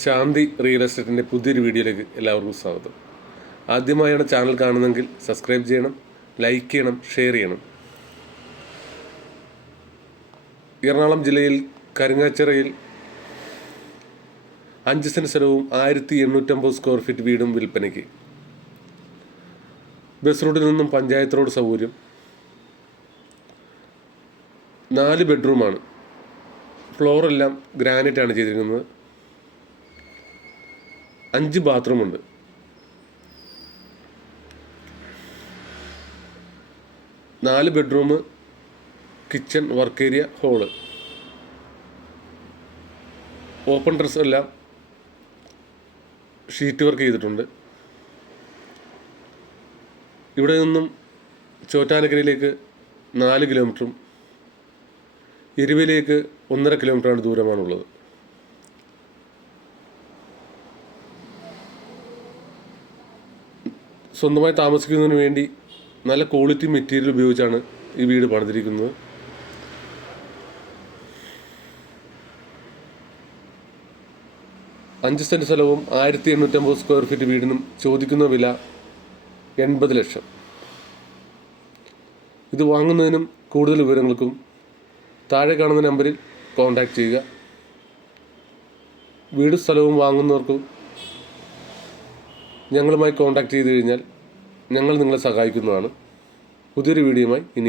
ശാന്തി real എസ്റ്റേറ്റിന്റെ പുതിയൊരു വീഡിയോയിലേക്ക് എല്ലാവർക്കും സ്വാഗതം. ആദ്യമായാണ് ചാനൽ കാണുന്നതെങ്കിൽ സബ്സ്ക്രൈബ് ചെയ്യണം ലൈക്ക് ചെയ്യണം ഷെയർ ചെയ്യണം. എറണാകുളം ജില്ലയിൽ കരിങ്ങാച്ചിറയിൽ അഞ്ച് സെന്റ് സ്ഥലവും ആയിരത്തി എണ്ണൂറ്റമ്പത് സ്ക്വയർ ഫീറ്റ് വീടും വിൽപ്പനയ്ക്ക്. ബസ് റോഡിൽ നിന്നും പഞ്ചായത്ത് റോഡ് സൗകര്യം. നാല് ബെഡ്റൂമാണ് ഫ്ലോറെല്ലാം ഗ്രാനൈറ്റാണ് ചെയ്തിരിക്കുന്നത്. അഞ്ച് ബാത്റൂമുണ്ട്. നാല് bedroom kitchen work area hall. Open dress എല്ലാം ഷീറ്റ് വർക്ക് ചെയ്തിട്ടുണ്ട്. ഇവിടെ നിന്നും ചോറ്റാനക്കരയിലേക്ക് നാല് കിലോമീറ്ററും എരുവിലേക്ക് ഒന്നര കിലോമീറ്ററാണ് ദൂരമാണുള്ളത്. സ്വന്തമായി താമസിക്കുന്നതിന് വേണ്ടി നല്ല ക്വാളിറ്റി മെറ്റീരിയൽ ഉപയോഗിച്ചാണ് ഈ വീട് പണിതിരിക്കുന്നത്. അഞ്ച് സെന്റ് സ്ഥലവും ആയിരത്തി എണ്ണൂറ്റമ്പത് സ്ക്വയർ ഫീറ്റ് വീടിനും ചോദിക്കുന്ന വില എൺപത് ലക്ഷം. ഇത് വാങ്ങുന്നതിനും കൂടുതൽ വിവരങ്ങൾക്കും താഴെ കാണുന്ന നമ്പറിൽ കോൺടാക്റ്റ് ചെയ്യുക. വീട് സ്ഥലവും വാങ്ങുന്നവർക്കും ഞങ്ങളുമായി കോൺടാക്റ്റ് ചെയ്ത് കഴിഞ്ഞാൽ ഞങ്ങൾ നിങ്ങളെ സഹായിക്കുന്നതാണ്. പുതിയൊരു വീഡിയോയുമായി ഇനി